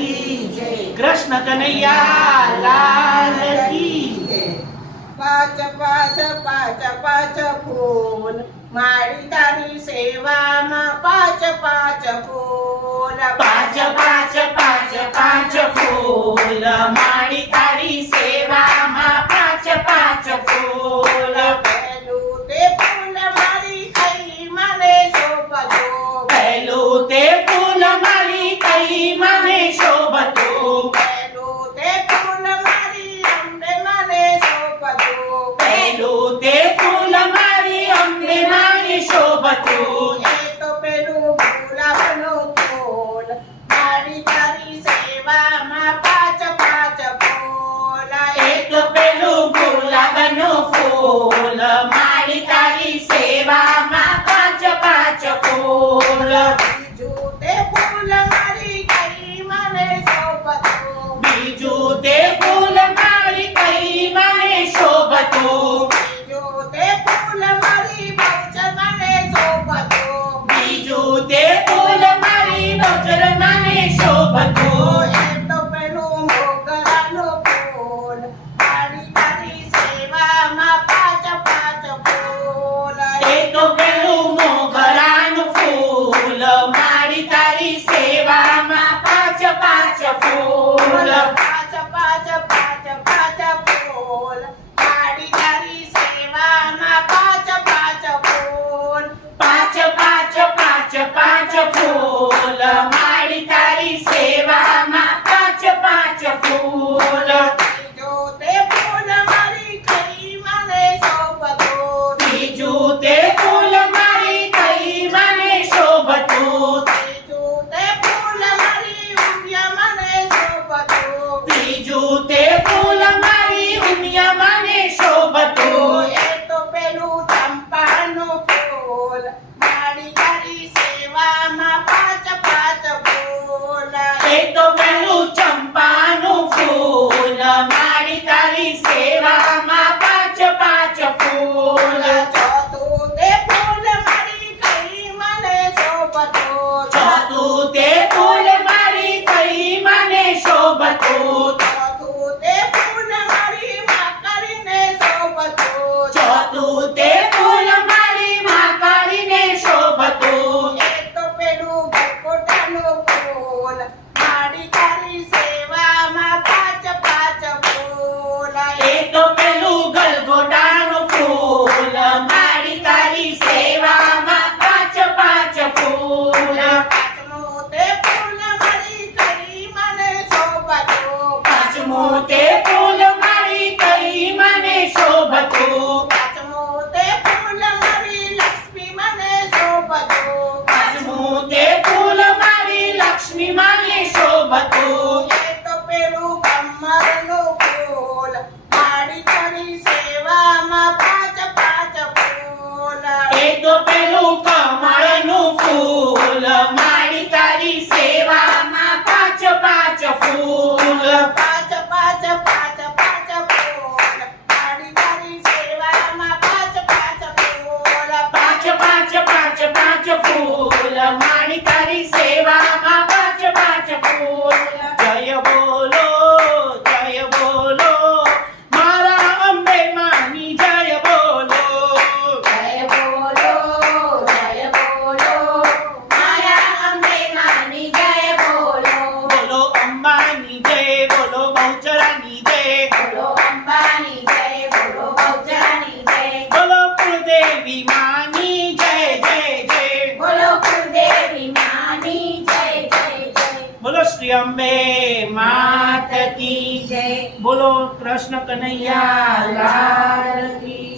કી જય કૃષ્ણ કનૈયા લાલ કી. જય પાચ પાચ પાચ પાચ ફૂલ. મારી તારી સેવામાં પાંચ પાંચ ફૂલ. પાંચ પાંચ પાંચ પાંચ ફૂલ. Hola. સેવામાં પાંચ પાંચ ફૂલ. એ તો પેલું ચંપાનું બોલો શ્રી અંબે માત કી જય. બોલો કૃષ્ણ કનૈયા લાલ કી